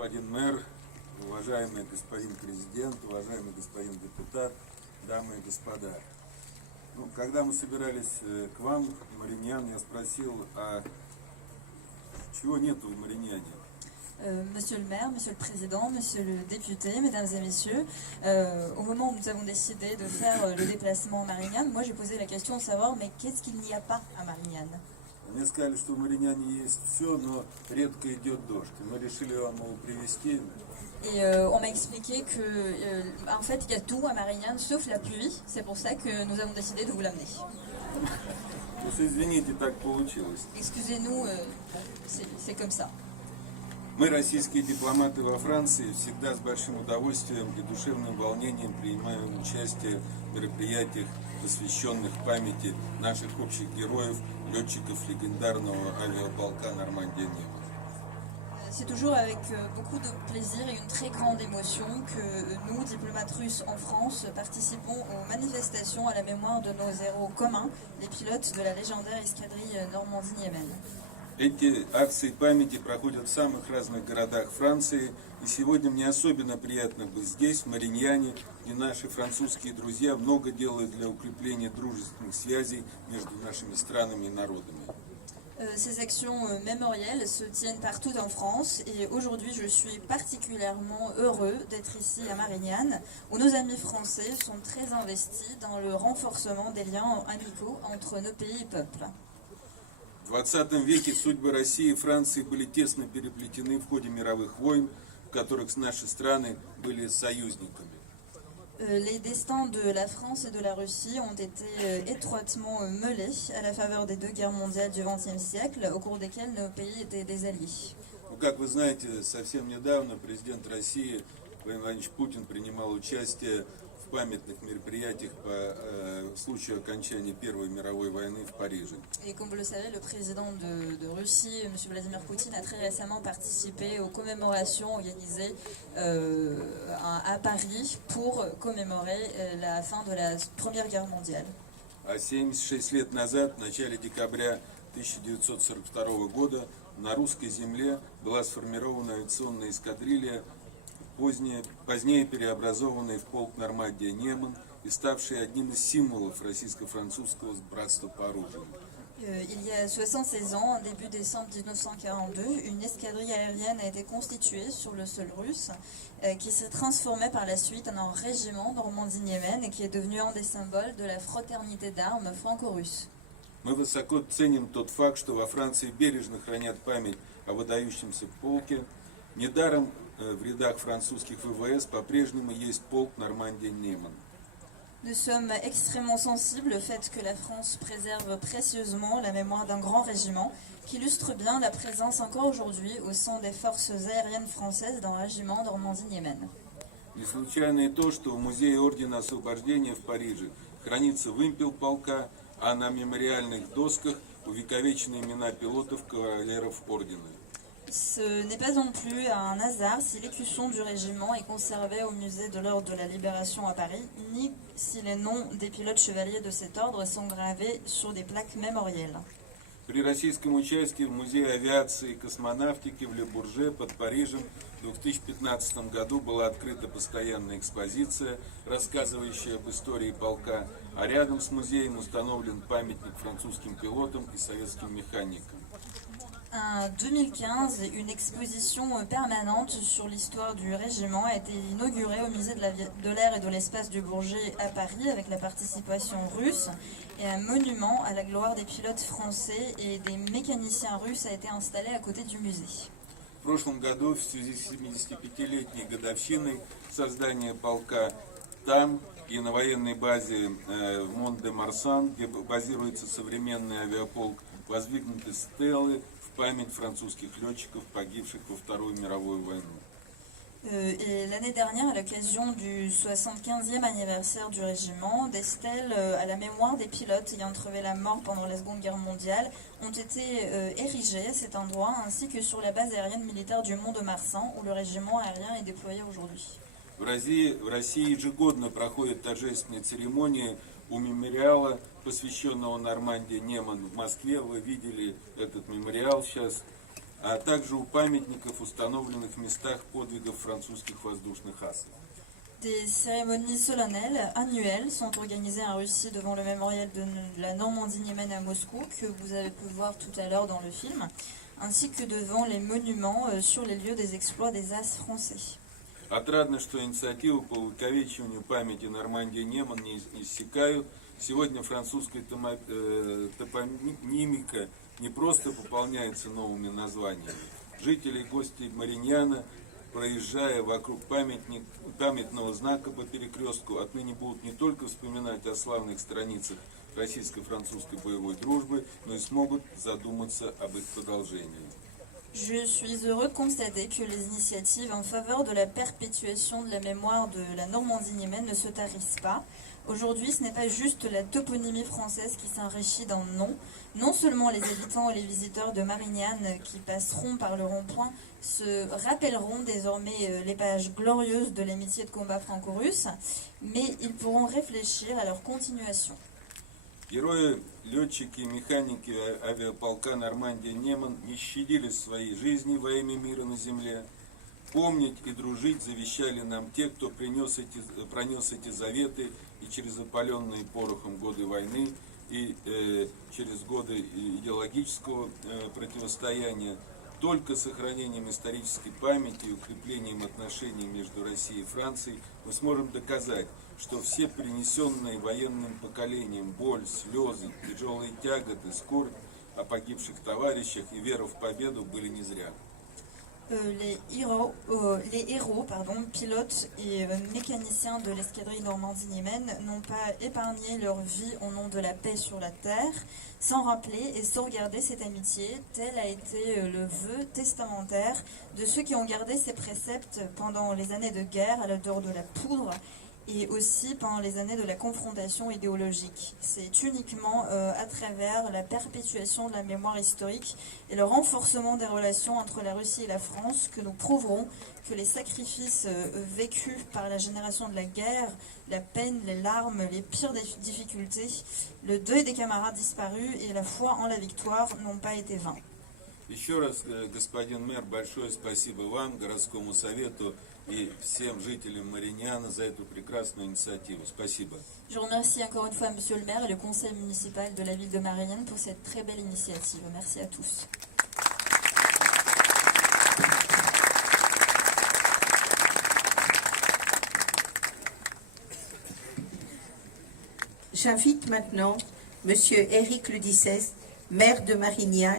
Господин мэр, уважаемый господин президент, уважаемый господин депутат, дамы и господа. Когда мы собирались к вам, Мариньян, я спросил, а чего нету в Мариньяне? Monsieur le maire, monsieur le président, monsieur le député, mesdames et messieurs, au moment où nous avons décidé de faire le déplacement à Marignane, moi j'ai posé la question de savoir, mais qu'est-ce qu'il n'y a pas à Marignane? Мне сказали, что в Мариньяне есть все, но редко идет дождь. И мы решили вам его привезти. Et on m'a expliqué que, en fait, il y a tout à Marignane sauf la pluie. C'est pour ça que nous avons décidé de vous l'amener. Извините, так получилось. Excusez-nous, c'est comme ça. Мы, российские дипломаты во Франции, всегда с большим удовольствием и душевным волнением принимаем участие в мероприятиях, посвященных памяти наших общих героев, летчиков легендарного авиаполка «Нормандия-Неман». C'est toujours avec beaucoup de plaisir et une très grande émotion que nous, diplomates russes en France, participons aux manifestations à la mémoire de nos héros communs, les pilotes de la légendaire escadrille Normandie-Niemen. Эти акции памяти проходят в самых разных городах Франции, и сегодня мне особенно приятно быть здесь, в Мариньяне, где наши французские друзья много делают для укрепления дружественных связей между нашими странами и народами. Ces actions mémorielles se tiennent partout en France et aujourd'hui je suis particulièrement heureux d'être ici à Marignane où nos amis français sont très investis dans le renforcement des liens amicaux entre nos pays et peuples. В 20 веке судьбы России и Франции были тесно переплетены в ходе мировых войн, в которых наши страны были союзниками. Les destins de la France et de la Russie ont été étroitement mêlés à la faveur des deux guerres mondiales du XXe siècle, au cours desquelles nos pays étaient des alliés. Как вы знаете, совсем недавно президент России Владимир Владимирович Путин принимал участие в памятных мероприятиях по случаю окончания Первой мировой войны в Париже. Et comme vous le savez, le président de Russie, M. Vladimir Poutine, a très récemment participé aux commémorations organisées à Paris pour commémorer la fin de la Première Guerre mondiale. А 76 лет назад, в начале декабря 1942 года, на русской земле была сформирована авиационная эскадрилья, позднее переобразованный в полк Нормандия-Неман и ставший одним из символов российско-французского братства по оружию. Il y a 76 ans, début décembre 1942, une escadrille aérienne a été constituée sur le sol russe qui s'est transformée par la suite en un régiment Normandie-Niemen et qui est devenu un des symboles de la fraternité d'armes franco-russe. Мы высоко ценим тот факт, что во Франции бережно хранят память о выдающемся полке. Недаром в рядах французских ВВС по-прежнему есть полк Нормандия-Неман. Nous sommes extrêmement sensibles au fait que la France préserve précieusement la mémoire d'un grand régiment qui illustre bien la présence encore aujourd'hui au sein des forces aériennes françaises d'un régiment Normandie-Niemen. Не случайно и то, что в музее Ордена Освобождения в Париже хранится вымпел полка, а на мемориальных досках увековечены имена пилотов-кавалеров Ордена. Ce n'est pas non plus un hasard si l'écusson du régiment est conservé au musée de l'Ordre de la Libération à Paris, ni si les noms des pilotes chevaliers de cet ordre sont gravés sur des plaques mémorielles. При российском участии в Музее авиации и космонавтики в Ле-Бурже под Парижем в 2015 году была открыта постоянная экспозиция, рассказывающая об истории полка, а рядом с музеем установлен памятник французским пилотам и советским механикам. En 2015, une exposition permanente sur l'histoire du régiment a été inaugurée au musée de l'air et de l'espace du Bourget à Paris avec la participation russe et un monument à la gloire des pilotes français et des mécaniciens russes a été installé à côté du musée. В прошлом году, в связи с 75-летней годовщиной создания полка там и на военной базе в Мон-де-Марсан, где базируется современный авиаполк, воздвигнуты стелы в память французских летчиков, погибших во Вторую мировую войну. Et l'année dernière, à l'occasion du 75e anniversaire du régiment, des stèles à la mémoire des pilotes ayant trouvé la mort pendant la Seconde Guerre mondiale ont été érigées à cet endroit, ainsi que sur la base aérienne militaire du Mont-de-Marsan, où le régiment aérien est déployé aujourd'hui. В России ежегодно проходят торжественные церемонии у мемориала, посвященного Нормандии-Неман в Москве. Вы видели этот мемориал сейчас. а также у памятников, установленных в местах подвигов французских воздушных асов. Des cérémonies solennelles annuelles sont organisées en Russie devant le mémorial de la Normandie-Niemen à Moscou, que vous avez pu voir tout à l'heure dans le film, ainsi que devant les monuments sur les lieux des exploits des As français. Отрадно, что инициативы по увековечиванию памяти Нормандия-Неман не иссякают. Сегодня французская топонимика не просто пополняется новыми названиями. Жители и гости Мариньяна, проезжая вокруг памятного знака по перекрестку, отныне будут не только вспоминать о славных страницах российско-французской боевой дружбы, но и смогут задуматься об их продолжении. Je suis heureux de constater que les initiatives en faveur de la perpétuation de la mémoire de la Normandie-Niemen ne se tarissent pas. Aujourd'hui, ce n'est pas juste la toponymie française qui s'enrichit d'un nom. Non seulement les habitants et les visiteurs de Marignane qui passeront par le rond-point se rappelleront désormais les pages glorieuses de l'amitié de combat franco-russe, mais ils pourront réfléchir à leur continuation. Герои, летчики и механики авиаполка Нормандия-Неман не щадили своей жизни во имя мира на земле. Помнить и дружить завещали нам те, кто пронес эти заветы и через опаленные порохом годы войны, и через годы идеологического противостояния. Только сохранением исторической памяти и укреплением отношений между Россией и Францией мы сможем доказать, что все принесенные военным поколением боль, слезы, тяжелые тяготы, скорбь о погибших товарищах и вера в победу были не зря. Les héros, pilotes et mécaniciens de l'escadrille Normandie-Niemen n'ont pas épargné leur vie au nom de la paix sur la terre, sans rappeler et sauvegarder cette amitié. Tel a été le vœu testamentaire de ceux qui ont gardé ces préceptes pendant les années de guerre à l'odeur de la poudre et aussi pendant les années de la confrontation idéologique. C'est uniquement à travers la perpétuation de la mémoire historique et le renforcement des relations entre la Russie et la France que nous prouverons que les sacrifices vécus par la génération de la guerre, la peine, les larmes, les pires difficultés, le deuil des camarades disparus et la foi en la victoire n'ont pas été vains. Еще раз, господин мэр, большое спасибо вам, городскому совету и всем жителям Мариньяна за эту прекрасную инициативу. Спасибо. Je remercie encore une fois Monsieur le maire et le conseil municipal de la ville de Marignane pour cette très belle initiative. Merci à tous. J'invite maintenant Monsieur Éric Ledissès, maire de Marignane,